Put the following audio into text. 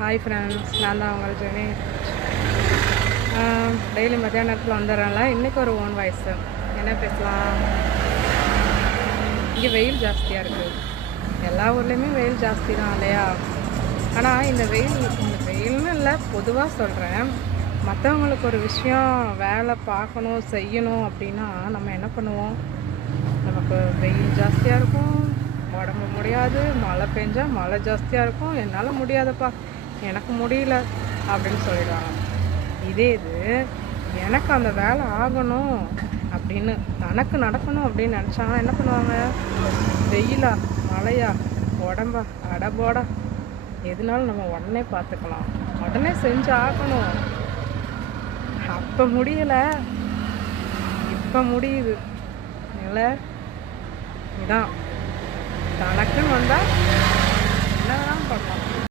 Hi friends, நான் தான் உங்கள் ஜெனி. டெய்லி மத்தியான நேரத்தில் வந்துடுறேன்ல. இன்றைக்கி ஒரு ஓன் வாய்ஸு என்ன பேசலாம். இங்கே வெயில் ஜாஸ்தியாக இருக்குது. எல்லா ஊர்லேயுமே வெயில் ஜாஸ்தி தான் இல்லையா? ஆனால் இந்த வெயில்னு இல்லை, பொதுவாக சொல்கிறேன். மற்றவங்களுக்கு ஒரு விஷயம் வேலை பார்க்கணும் செய்யணும் அப்படின்னா நம்ம என்ன பண்ணுவோம்? நமக்கு வெயில் ஜாஸ்தியாக இருக்கும், உடம்பு முடியாது. மழை பெஞ்சால் மழை ஜாஸ்தியாக இருக்கும், என்னால் முடியாதப்பா, எனக்கு முடியல அப்படின்னு சொல்லிடுவாங்க. இதே இது எனக்கு அந்த வேலை ஆகணும் அப்படின்னு தனக்கு நடக்கணும் அப்படின்னு நினச்சாங்கன்னா என்ன பண்ணுவாங்க? வெயிலா மழையா உடம்பா அடபோடா எதுனாலும் நம்ம உடனே பார்த்துக்கலாம், உடனே செஞ்சு ஆகணும். அப்போ முடியலை, இப்போ முடியுது இல்லை? இதான் தனக்குன்னு வந்தால் என்ன வேணாலும் பண்ணலாம்.